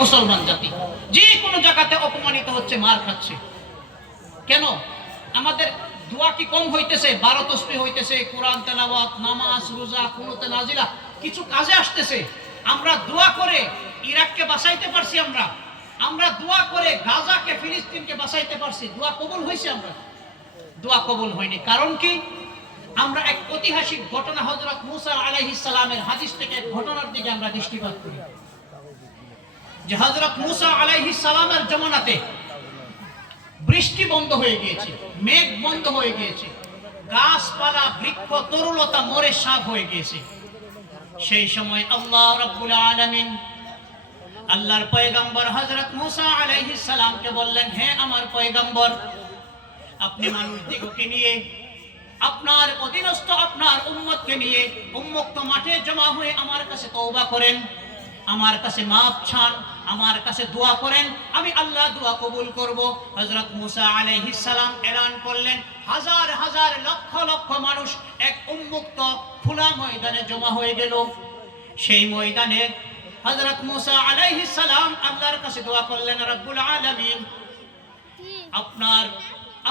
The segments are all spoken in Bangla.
মুসলমান জাতি যে কোনো জায়গাতে অপমানিত হচ্ছে, মার খাচ্ছে। কেন? আমাদের দোয়া কি কম হইতেছে? 12 তাসবিহ হইতেছে, কোরআন তেলাওয়াত, নামাজ, রোজা, কুনুতে নাজিলা, কিছু কাজে আসতেছে। আমরা দোয়া করে ইরাককে বাঁচাইতে পারছি, আমরা দোয়া করে গাজাকে, ফিলিস্তিনকে বাঁচাইতে পারছি। দোয়া কবুল হয়েছে? আমরা দোয়া কবুল হয়নি। কারণ কি? আমরা এক ঐতিহাসিক ঘটনা, হযরত মুসা আলাইহিস সালামের হাদিস থেকে এক ঘটনার দিকে আমরা দৃষ্টিপাত করি, যে হযরত মুসা আলাইহিস সালামের জমানাতে বৃষ্টি বন্ধ হয়ে গিয়েছে, মেঘ বন্ধ হয়ে গিয়েছে, গাছপালা, বৃক্ষ, তরুলতা মরে সাপ হয়ে গিয়েছে। সেই সময় আল্লাহ রাব্বুল আলামিন আল্লাহর পয়গম্বর হযরত মুসা আলাইহিস সালামকে বললেন, হে আমার পয়গম্বর, আপনি মানুষদিগকে নিয়ে, আপনার অধীনস্থ আপনার উম্মতকে নিয়ে উন্মুক্ত মাঠে জমা হয়ে আমার কাছে তওবা করেন, আমার কাছে মাপ চান, আমার কাছে দোয়া করেন, আমি আল্লাহ দোয়া কবুল করব। হযরত মুসা আলাইহিস সালাম এলান করলেন, হাজার হাজার লক্ষ লক্ষ মানুষ এক উন্মুক্ত খোলা ময়দানে জমা হয়ে গেল। সেই ময়দানে হযরত মুসা আলাইহিস সালাম আল্লাহর কাছে দোয়া করলেন, রব্বুল আলামিন,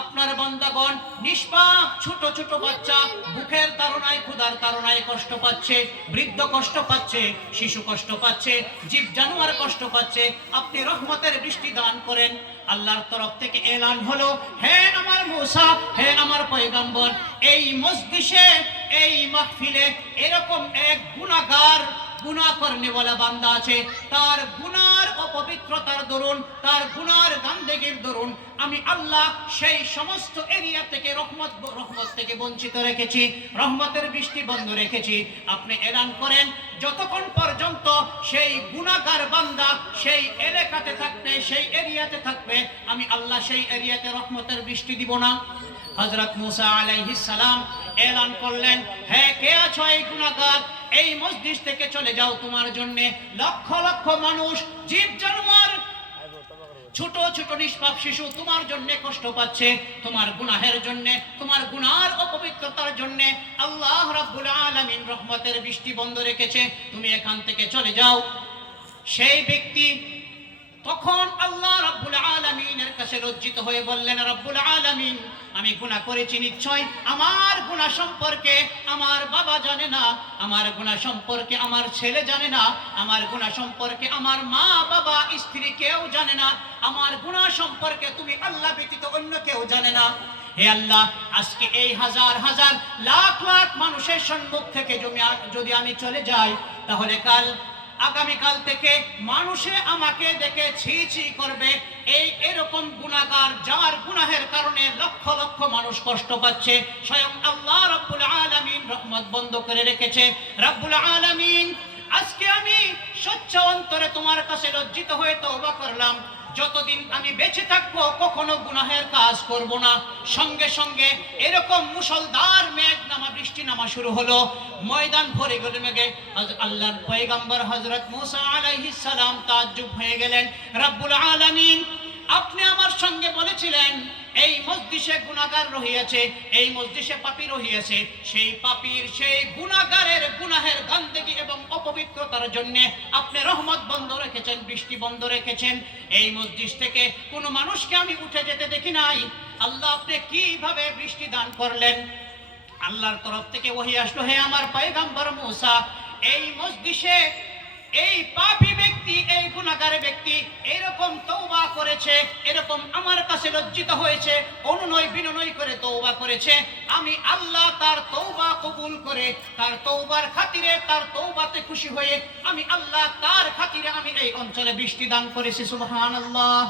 আপনার বান্দাগণ নিষ্পাপ ছোট ছোট বাচ্চা ভুখের তাড়নায়, ক্ষুধার তাড়নায় কষ্ট পাচ্ছে, বৃদ্ধ কষ্ট পাচ্ছে, শিশু কষ্ট পাচ্ছে, জীব জানোয়ার কষ্ট পাচ্ছে, আপনি রহমতের বৃষ্টি দান করেন। আল্লাহর তরফ থেকে এলান হলো, হে আমার মুসা, হে আমার পয়গম্বর, এই মজলিসে, এই মাহফিলে এরকম এক গুনাহগার, গুনাহ করনেওয়ালা বান্দা আছে, তার গুনার অপবিত্রতার দরুন, তার গুনার গান্দেগির দরুন আমি আল্লাহ সেই সমস্ত এরিয়া থেকে রহমত থেকে বঞ্চিত রেখেছি, রহমতের বৃষ্টি বন্ধ রেখেছি। আপনি এলান করেন, যতক্ষণ পর্যন্ত সেই গুনাহগার বান্দা সেই এলাকাতে থাকবে, সেই এরিয়াতে থাকবে, আমি আল্লাহ সেই এরিয়াতে রহমতের বৃষ্টি দিব না। হযরত মুসা আলাইহিস সালাম এলান করলেন, হে কে আছো এই গুনাহগার, এই মসজিদ থেকে চলে যাও, তোমার জন্য লক্ষ লক্ষ মানুষ, জীব জানোয়ার, ছোট ছোট নিষ্পাপ শিশু তোমার জন্য কষ্ট পাচ্ছে, তোমার গুনাহের জন্য, তোমার গুনার অপবিত্রতার জন্য আল্লাহ রাব্বুল আলামিন রহমতের বৃষ্টি বন্ধ রেখেছে, তুমি এখান থেকে চলে যাও। সেই ব্যক্তি তখন আল্লাহ রাব্বুল আলামিনের কাছে লজ্জিত হয়ে বললেন, রাব্বুল আলামিন, আমি গুনাহ করেছি, নিশ্চয় আমার গুনাহ সম্পর্কে আমার বাবা জানে না, আমার গুনাহ সম্পর্কে আমার ছেলে জানে না, আমার গুনাহ সম্পর্কে আমার মা বাবা স্ত্রী কেউ জানে না, আমার গুনাহ সম্পর্কে তুমি আল্লাহ ব্যতীত অন্য কেউ জানে না। হে আল্লাহ, আজকে এই হাজার হাজার লাখ লাখ মানুষের সম্মুখ থেকে যদি আমি চলে যাই, তাহলে আগামীকাল থেকে মানুষে আমাকে দেখে ছি ছি করবে, এরকম গুনাহগার, যার গুনাহের কারণে লক্ষ লক্ষ মানুষ কষ্ট পাচ্ছে, স্বয়ং আল্লাহ রাব্বুল আলামিন রহমত বন্ধ করে রেখেছে। রাব্বুল আলামিন, আজকে আমি স্বচ্ছ অন্তরে তোমার কাছে লজ্জিত হয়ে তওবা করলাম, যতদিন আমি বেঁচে থাকবো কখনো গুনাহের কাজ করব না। সঙ্গে সঙ্গে এরকম মুষলধার মেঘ নামা, বৃষ্টি নামা শুরু হলো, ময়দান ভরে গেল মেঘে। আল্লাহর পয়গম্বর হযরত মুসা আলাইহিস সালাম তাজ্জুব হয়ে গেলেন, রব্বুল আলামিন, আপনি আমার সঙ্গে বলেছিলেন এই মজলিসে গুনাহগার রহিয়াছে, এই মজলিসে পাপী রহিয়াছে, সেই পাপীর, সেই গুনাহগারের গুনাহের গন্দেগী এবং অপবিত্রতার জন্য আপনি রহমত বন্ধ রেখেছেন, বৃষ্টি বন্ধ রেখেছেন। এই মজলিস থেকে কোনো মানুষকে আমি উঠে যেতে দেখি নাই। আল্লাহ, আপনি কিভাবে বৃষ্টি দান করলেন? আল্লাহর তরফ থেকে ওহী আসলো, হে আমার পয়গম্বর মুসা, এই মজলিসে এই পাপী ব্যক্তি, এই গুনাহগার ব্যক্তি এরকম তওবা করেছে, এরকম আমার কাছে লজ্জিত হয়েছে, অনুনয় বিনয় করে তওবা করেছে, আমি আল্লাহ তার তওবা কবুল করে, তার তওবার খাতিরে, তার তওবাতে খুশি হয়ে আমি আল্লাহ তার খাতিরে আমি এই অঞ্চলে বৃষ্টি দান করেছি। সুবহানাল্লাহ।